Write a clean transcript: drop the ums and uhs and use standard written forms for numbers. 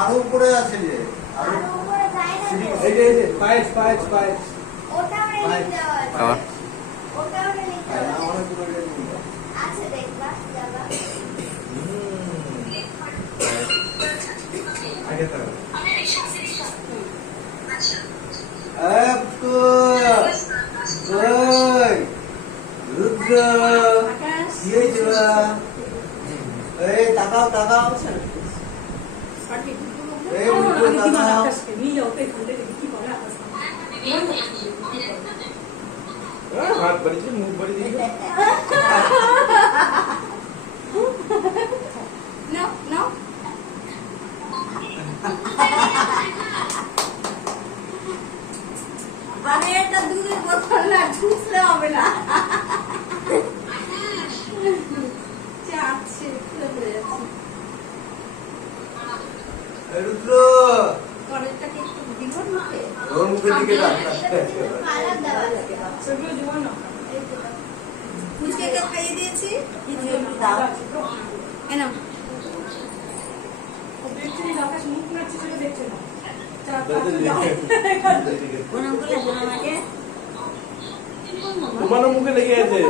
আরো উপরে আছে যে আরো উপরে যায় না এই যে পায়েস ওটাও রেলিং দেওয়া আছে খাবার ওটাও রেলিং দেওয়া আছে আমার পুরো রেডি আছে দেখবা যাবা আগে তো अब तो ओए रुद्र ये जरा ए ताकाओ ताकाओ ए रुद्र ताकाओ हाथ बड़ी थी मुंह बड़ी थी No, no. আরে এটা দুধের বোতল না ঠুসলে হবে না চাচ্ছে চলে যাচ্ছে रुद्र কলেজটাকে একটু দিব নিতে ওর মুখের দিকে রাখ কালার দেওয়া আছে সেগুলো জোয়ান না ফুচকে কে খাইয়ে দিয়েছি দাও এনাম ও দেখছে না আকাশ মুখ নাচছে সেটা দেখছে না কোন বলে আমাকে তোমার মুখে লেগে আছে